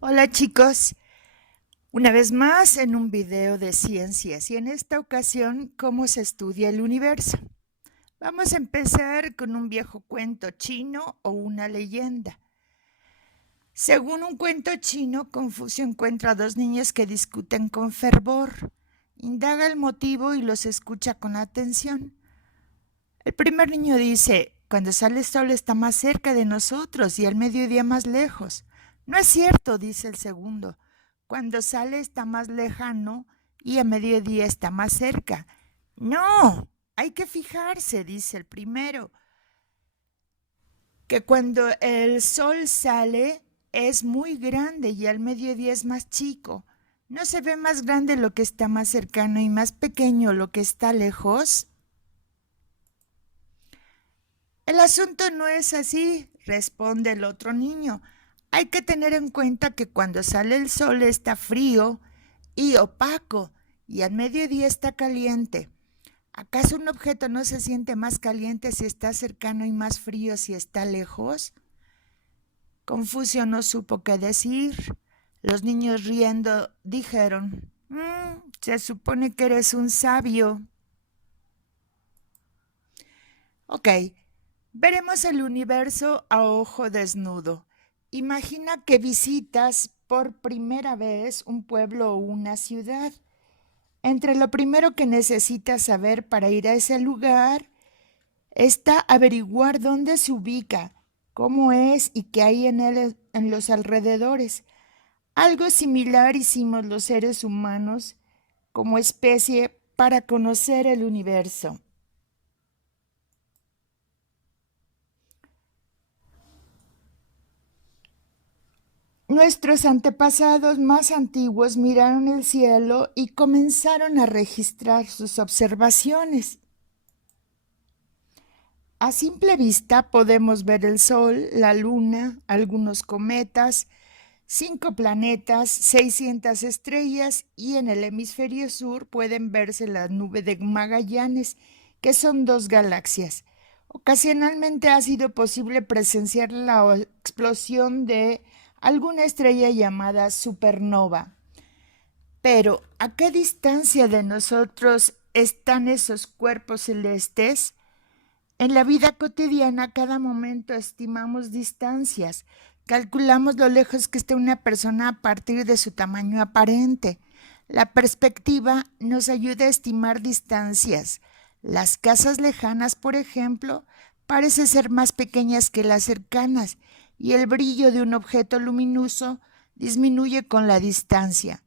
Hola chicos, una vez más en un video de ciencias y en esta ocasión cómo se estudia el universo. Vamos a empezar con un viejo cuento chino o una leyenda. Según un cuento chino, Confucio encuentra a dos niños que discuten con fervor. Indaga el motivo y los escucha con atención. El primer niño dice, cuando sale el sol está más cerca de nosotros y al mediodía más lejos. No es cierto, dice el segundo. Cuando sale está más lejano y a mediodía está más cerca. No, hay que fijarse, dice el primero, que cuando el sol sale es muy grande y al mediodía es más chico. ¿No se ve más grande lo que está más cercano y más pequeño lo que está lejos? El asunto no es así, responde el otro niño. Hay que tener en cuenta que cuando sale el sol está frío y opaco y al mediodía está caliente. ¿Acaso un objeto no se siente más caliente si está cercano y más frío si está lejos? Confucio no supo qué decir. Los niños riendo dijeron, se supone que eres un sabio. Ok, veremos el universo a ojo desnudo. Imagina que visitas por primera vez un pueblo o una ciudad. Entre lo primero que necesitas saber para ir a ese lugar está averiguar dónde se ubica, cómo es y qué hay en él en los alrededores. Algo similar hicimos los seres humanos como especie para conocer el universo. Nuestros antepasados más antiguos miraron el cielo y comenzaron a registrar sus observaciones. A simple vista podemos ver el Sol, la Luna, algunos cometas, 5 planetas, 600 estrellas y en el hemisferio sur pueden verse la nube de Magallanes, que son 2 galaxias. Ocasionalmente ha sido posible presenciar la explosión de alguna estrella llamada supernova. Pero, ¿a qué distancia de nosotros están esos cuerpos celestes? En la vida cotidiana, cada momento estimamos distancias, calculamos lo lejos que está una persona a partir de su tamaño aparente. La perspectiva nos ayuda a estimar distancias. Las casas lejanas, por ejemplo, parecen ser más pequeñas que las cercanas y el brillo de un objeto luminoso disminuye con la distancia.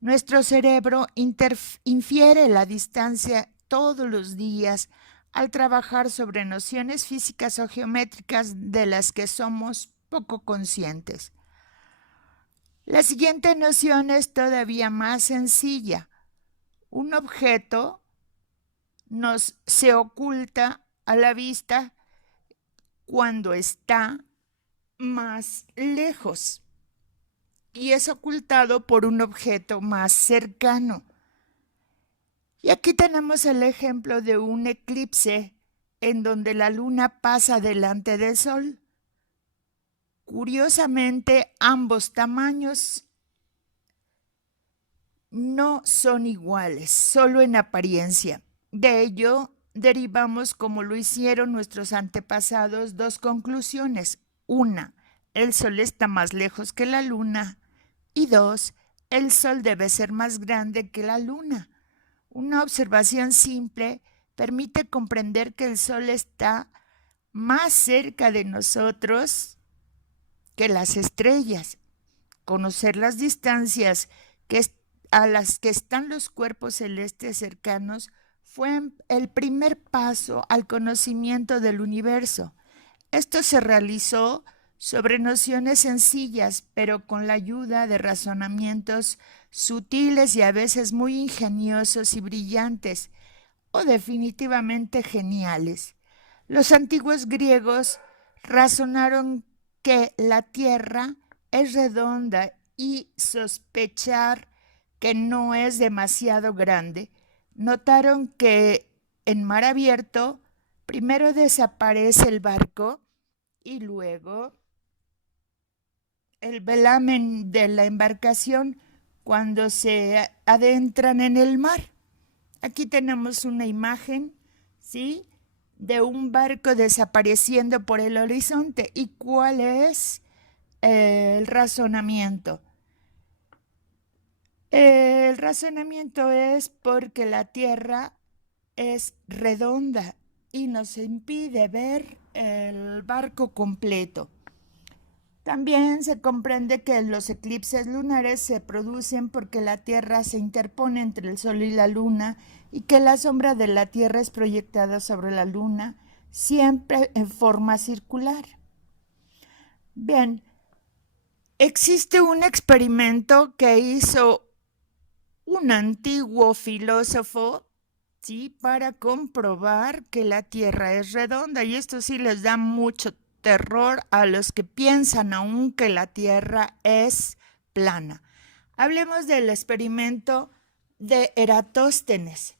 Nuestro cerebro infiere la distancia todos los días al trabajar sobre nociones físicas o geométricas de las que somos poco conscientes. La siguiente noción es todavía más sencilla. Un objeto se oculta a la vista cuando está más lejos y es ocultado por un objeto más cercano. Y aquí tenemos el ejemplo de un eclipse en donde la luna pasa delante del sol. Curiosamente, ambos tamaños no son iguales, solo en apariencia. De ello derivamos, como lo hicieron nuestros antepasados, dos conclusiones. Una, el sol está más lejos que la luna. Y dos, el sol debe ser más grande que la luna. Una observación simple permite comprender que el Sol está más cerca de nosotros que las estrellas. Conocer las distancias a las que están los cuerpos celestes cercanos fue el primer paso al conocimiento del universo. Esto se realizó sobre nociones sencillas, pero con la ayuda de razonamientos sutiles y a veces muy ingeniosos y brillantes, o definitivamente geniales. Los antiguos griegos razonaron que la Tierra es redonda y sospechar que no es demasiado grande. Notaron que en mar abierto primero desaparece el barco y luego el velamen de la embarcación cuando se adentran en el mar. Aquí tenemos una imagen, ¿sí?, de un barco desapareciendo por el horizonte. ¿Y cuál es el razonamiento? El razonamiento es porque la Tierra es redonda y nos impide ver el barco completo. También se comprende que los eclipses lunares se producen porque la Tierra se interpone entre el Sol y la Luna y que la sombra de la Tierra es proyectada sobre la Luna, siempre en forma circular. Bien, existe un experimento que hizo un antiguo filósofo, ¿sí?, para comprobar que la Tierra es redonda, y esto sí les da mucho terror a los que piensan aún que la Tierra es plana. Hablemos del experimento de Eratóstenes.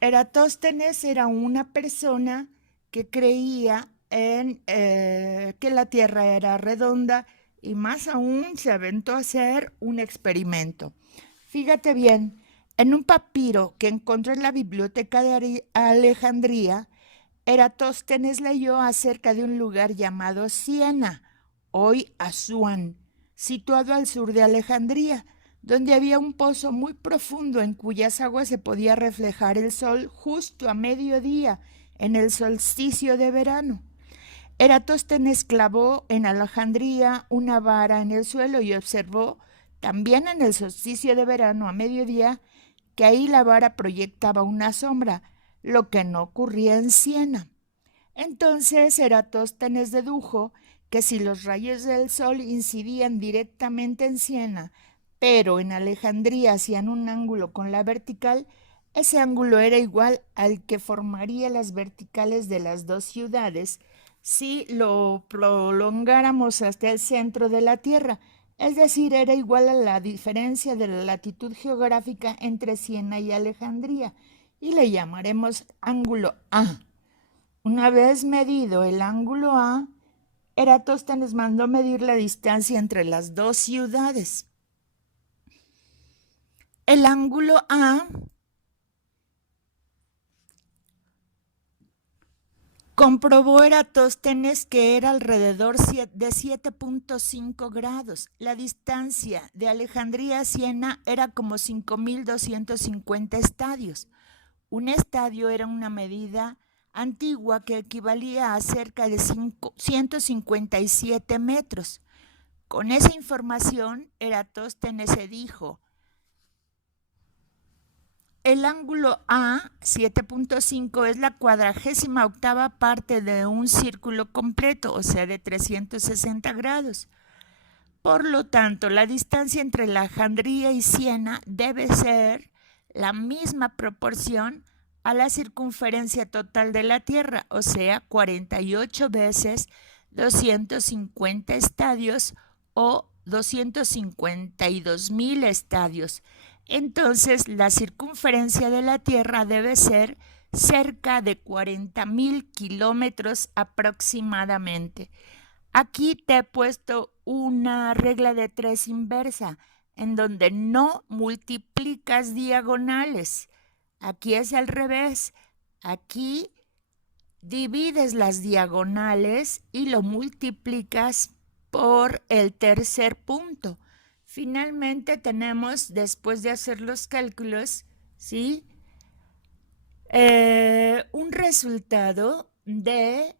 Eratóstenes era una persona que creía en que la Tierra era redonda, y más aún se aventó a hacer un experimento. Fíjate bien, en un papiro que encontró en la biblioteca de Alejandría, Eratóstenes leyó acerca de un lugar llamado Siena, hoy Asuán, situado al sur de Alejandría, donde había un pozo muy profundo en cuyas aguas se podía reflejar el sol justo a mediodía en el solsticio de verano. Eratóstenes clavó en Alejandría una vara en el suelo y observó, también en el solsticio de verano a mediodía, que ahí la vara proyectaba una sombra, lo que no ocurría en Siena. Entonces Eratóstenes dedujo que si los rayos del sol incidían directamente en Siena, pero en Alejandría hacían un ángulo con la vertical, ese ángulo era igual al que formaría las verticales de las dos ciudades si lo prolongáramos hasta el centro de la Tierra, es decir, era igual a la diferencia de la latitud geográfica entre Siena y Alejandría, y le llamaremos ángulo A. Una vez medido el ángulo A, Eratóstenes mandó medir la distancia entre las dos ciudades. El ángulo A comprobó Eratóstenes que era alrededor de 7.5 grados. La distancia de Alejandría a Siena era como 5.250 estadios. Un estadio era una medida antigua que equivalía a cerca de 157 metros. Con esa información, Eratóstenes se dijo: el ángulo A, 7.5, es la 48ª parte de un círculo completo, o sea, de 360 grados. Por lo tanto, la distancia entre Alejandría y Siena debe ser la misma proporción a la circunferencia total de la Tierra, o sea, 48 veces 250 estadios o 252,000 estadios. Entonces, la circunferencia de la Tierra debe ser cerca de 40,000 kilómetros aproximadamente. Aquí te he puesto una regla de 3 inversa, en donde no multiplicas diagonales. Aquí es al revés. Aquí divides las diagonales y lo multiplicas por el tercer punto. Finalmente tenemos, después de hacer los cálculos, ¿sí?, un resultado de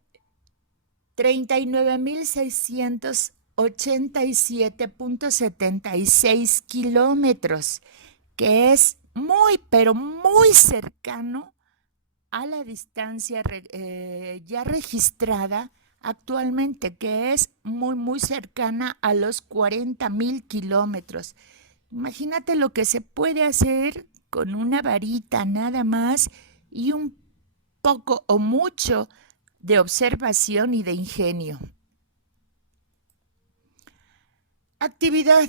39,687,76 kilómetros, que es muy, pero muy cercano a la distancia ya registrada actualmente, que es muy, muy cercana a los 40,000 kilómetros. Imagínate lo que se puede hacer con una varita nada más y un poco o mucho de observación y de ingenio. Actividad.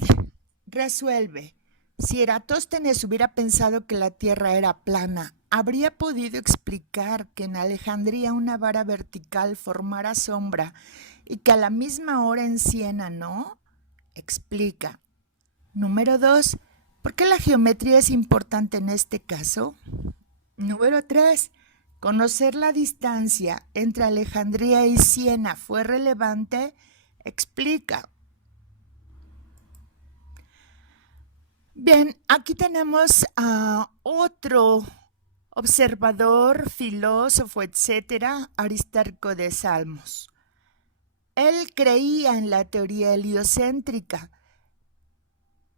Resuelve. Si Eratóstenes hubiera pensado que la Tierra era plana, ¿habría podido explicar que en Alejandría una vara vertical formara sombra y que a la misma hora en Siena no? Explica. Número 2. ¿Por qué la geometría es importante en este caso? Número 3. ¿Conocer la distancia entre Alejandría y Siena fue relevante? Explica. Bien, aquí tenemos a otro observador, filósofo, etcétera, Aristarco de Salmos. Él creía en la teoría heliocéntrica.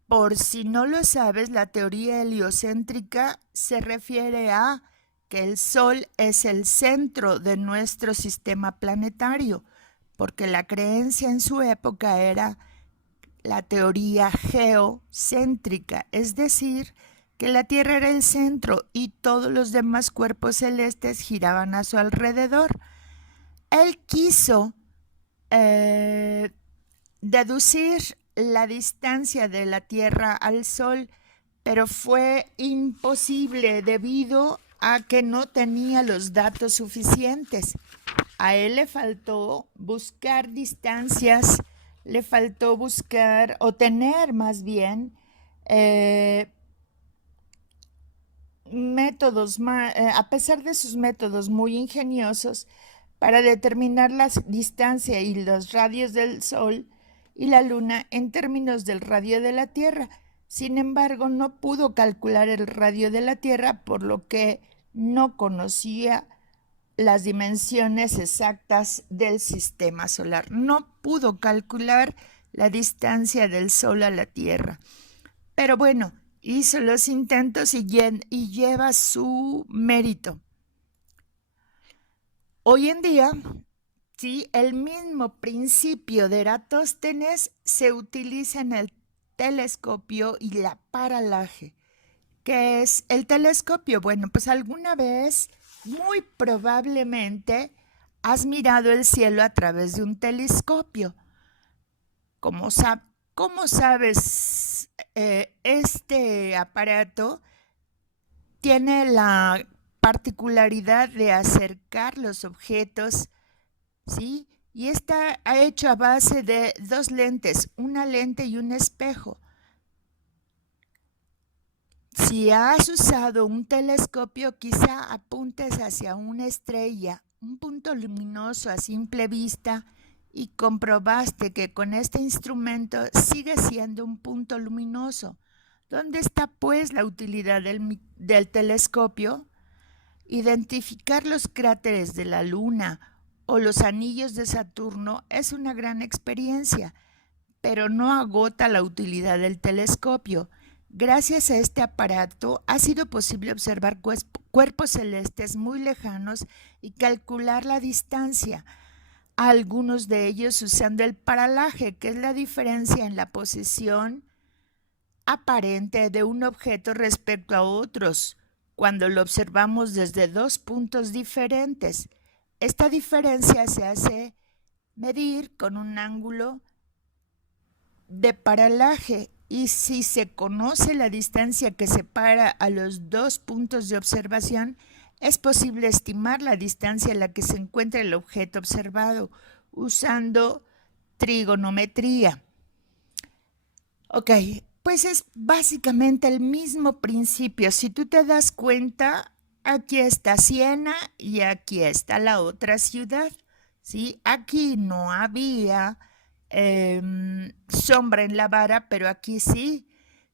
Por si no lo sabes, la teoría heliocéntrica se refiere a que el Sol es el centro de nuestro sistema planetario, porque la creencia en su época era la teoría geocéntrica, es decir, que la Tierra era el centro y todos los demás cuerpos celestes giraban a su alrededor. Él quiso deducir la distancia de la Tierra al Sol, pero fue imposible debido a que no tenía los datos suficientes. A él le faltó buscar distancias, le faltó buscar o tener más bien métodos, a pesar de sus métodos muy ingeniosos, para determinar la distancia y los radios del Sol y la Luna en términos del radio de la Tierra. Sin embargo, no pudo calcular el radio de la Tierra, por lo que no conocía las dimensiones exactas del sistema solar. No pudo calcular la distancia del Sol a la Tierra. Pero bueno, hizo los intentos y lleva su mérito. Hoy en día, sí, el mismo principio de Eratóstenes se utiliza en el telescopio y la paralaje. ¿Qué es el telescopio? Bueno, pues alguna vez, muy probablemente, has mirado el cielo a través de un telescopio. ¿Cómo sabes? Este aparato tiene la particularidad de acercar los objetos, ¿sí? Y está hecho a base de dos lentes, una lente y un espejo. Si has usado un telescopio, quizá apuntes hacia una estrella, un punto luminoso a simple vista, y comprobaste que con este instrumento sigue siendo un punto luminoso. ¿Dónde está pues la utilidad del telescopio? Identificar los cráteres de la Luna o los anillos de Saturno es una gran experiencia, pero no agota la utilidad del telescopio. Gracias a este aparato ha sido posible observar cuerpos celestes muy lejanos y calcular la distancia, algunos de ellos usando el paralaje, que es la diferencia en la posición aparente de un objeto respecto a otros, cuando lo observamos desde dos puntos diferentes. Esta diferencia se hace medir con un ángulo de paralaje, y si se conoce la distancia que separa a los dos puntos de observación, es posible estimar la distancia en la que se encuentra el objeto observado usando trigonometría. Ok, pues es básicamente el mismo principio. Si tú te das cuenta, aquí está Siena y aquí está la otra ciudad, ¿sí? Aquí no había sombra en la vara, pero aquí sí.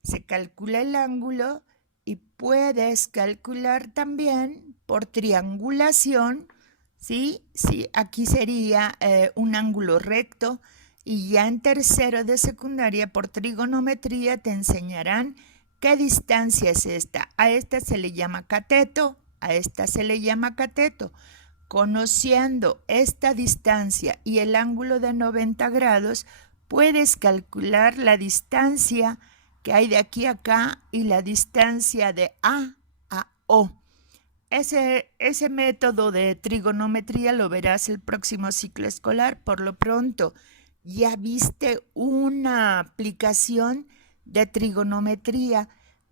Se calcula el ángulo y puedes calcular también por triangulación, ¿sí? Sí, aquí sería un ángulo recto, y ya en tercero de secundaria por trigonometría te enseñarán qué distancia es esta. A esta se le llama cateto, a esta se le llama cateto. Conociendo esta distancia y el ángulo de 90 grados, puedes calcular la distancia que hay de aquí a acá y la distancia de A a O. Ese método de trigonometría lo verás el próximo ciclo escolar. Por lo pronto, ya viste una aplicación de trigonometría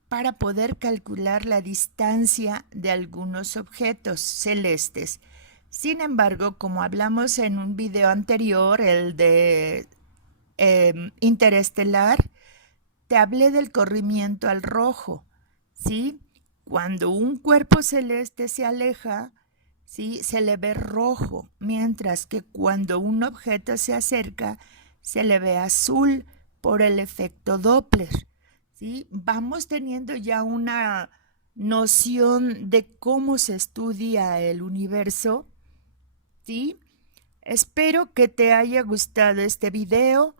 para poder calcular la distancia de algunos objetos celestes. Sin embargo, como hablamos en un video anterior, el interestelar, te hablé del corrimiento al rojo, ¿sí? Cuando un cuerpo celeste se aleja, ¿sí? Se le ve rojo, mientras que cuando un objeto se acerca, se le ve azul por el efecto Doppler, ¿sí? Vamos teniendo ya una noción de cómo se estudia el universo, ¿sí? Espero que te haya gustado este video.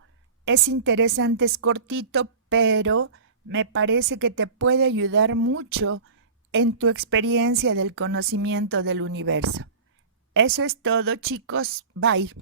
Es interesante, es cortito, pero me parece que te puede ayudar mucho en tu experiencia del conocimiento del universo. Eso es todo, chicos. Bye.